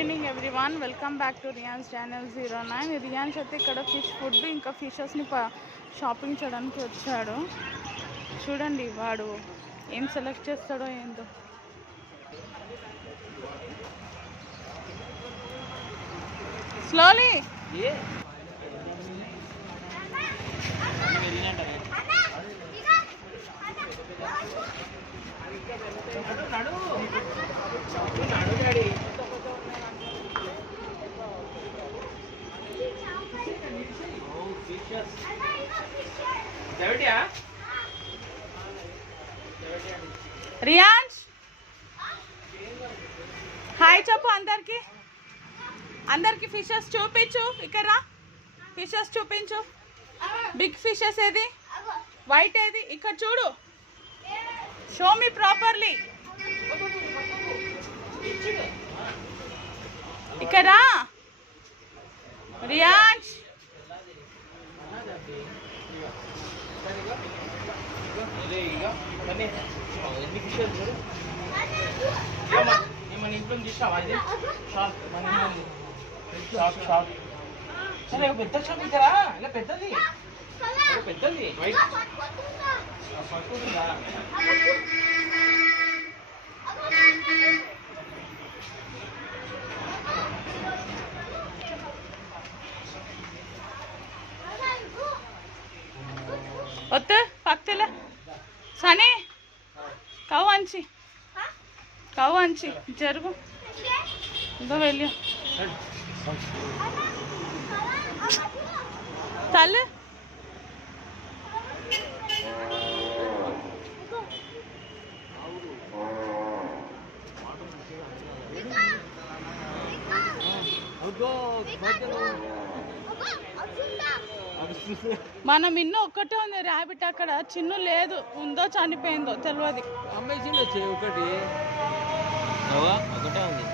Evening everyone, welcome back to Riyans channel 09. Riyans అయితే ఇక్కడ fish food ఇంకా ఫిషెస్ని షాపింగ్ చేయడానికి వచ్చాడు. చూడండి వాడు ఏం సెలెక్ట్ చేస్తాడో ఏందో. స్లోలీ రియాన్స్ హాయ్ చెప్పు అందరికి ఫిషెస్ చూపించు. ఇక్కడ ఫిషెస్ చూపించు. బిగ్ ఫిషెస్ ఏది, వైట్ ఏది, ఇక్కడ చూడు. Show me properly. ఇక్కడ రియాన్స్ ఇంట్లో చూసావా? ఇది షాప్, మన షాప్. సరే పెద్ద షాప్ ఇద్దరా? ఇలా పెద్దది పెద్దది వైట్ పట్టుకుంటుందా? వద్దు పక్కల సనీ కవ్వు అంచి జరుగు. ఇంకా వెళ్ళి తల్లి మనం ఇన్నో ఒక్కటే ఉంది ర్యాబిట్. అక్కడ చిన్ను లేదు, ఉందో చనిపోయిందో తెలియదు. అమ్మేసింది వచ్చే ఒకటి, ఒకటే ఉంది.